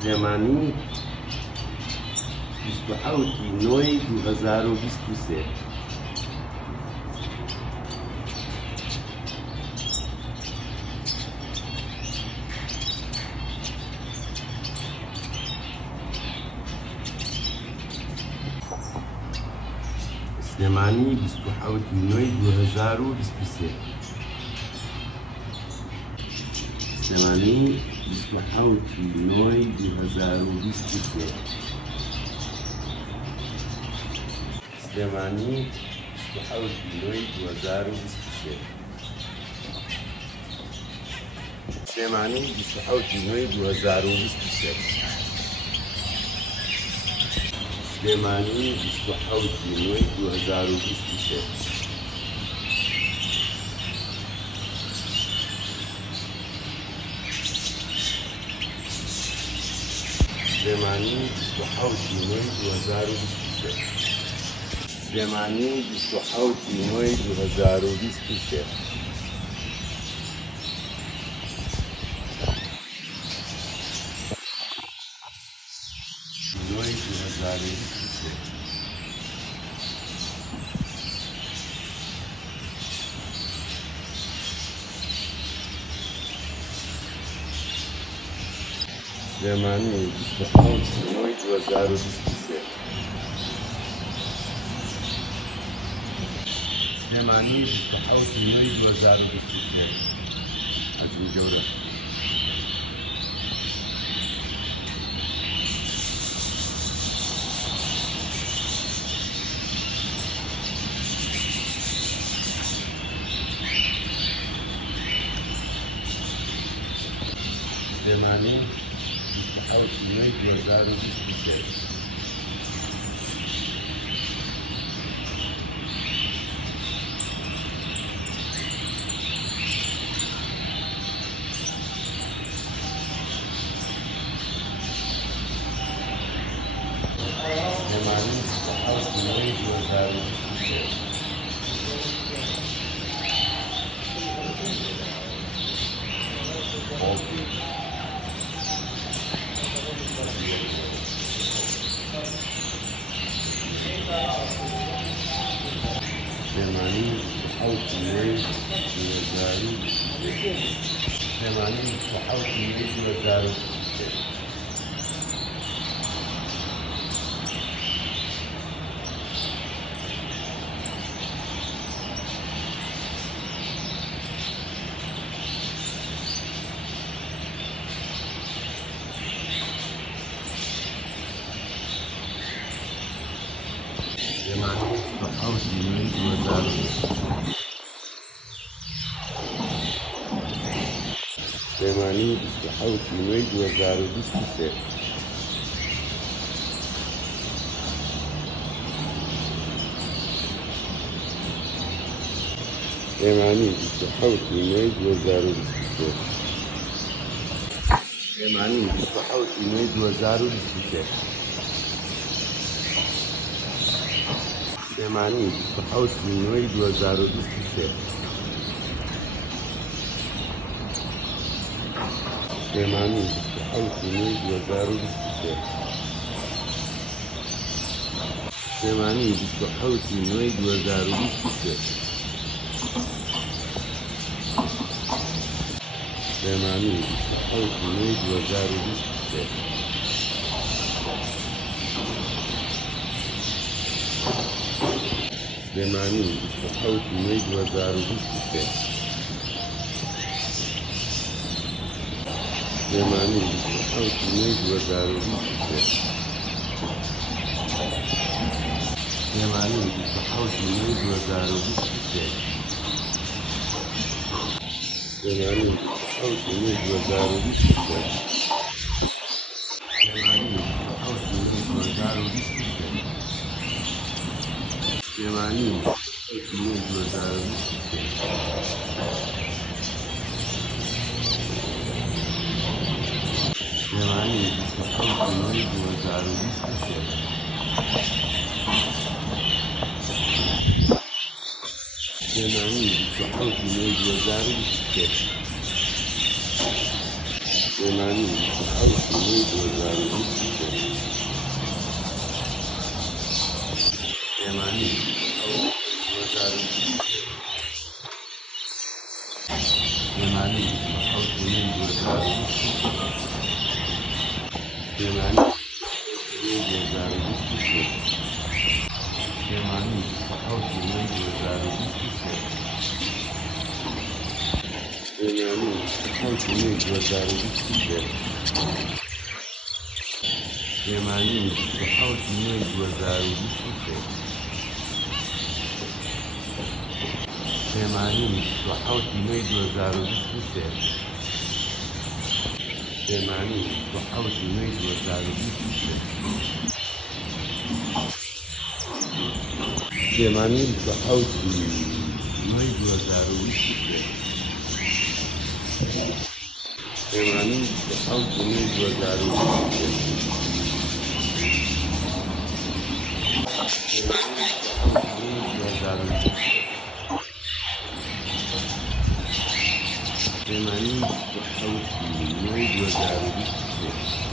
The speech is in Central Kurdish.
سلێمانی 27/9/2023 سلێمانی 27/9/2023 سلێمانی 27/9/2023 سلێمانی 27/9/2023 سلێمانی 27/9/2023 سلێمانی 27/9/2023 سلێمانی 27/9/2023 سلێمانی 27/9/2023 سلێمانی 27/9/2023 سلێمانی 27/9/2023 حەجمی گەورە سلێمانی 27/9/2023 سلێمانی 27/9/2023 سلێمانی 27/9/2023 سلێمانی 27/9/2023 سلێمانی 27/9/2023 سلێمانی 27/9/2023 سلێمانی 27/9/2023 سلێمانی 27/9/2023 سلێمانی 27/9/2023 سلێمانی 27/9/2023 سلێمانی 27/9/2023 سلێمانی 27/9/2023 سلێمانی 27/9/2023 Süleymaniyye 2017. Süleymaniyye صحوتي من وزارة Süleymaniyye صحوتي من وزارة Süleymaniyye صحوتي من وزارة Süleymaniyye صحوتي من وزارة Süleymaniyye صحوتي من وزارة Süleymaniyye صحوتي من وزارة Süleymaniyye صحوتي من وزارة Süleymaniyye صحوتي من وزارة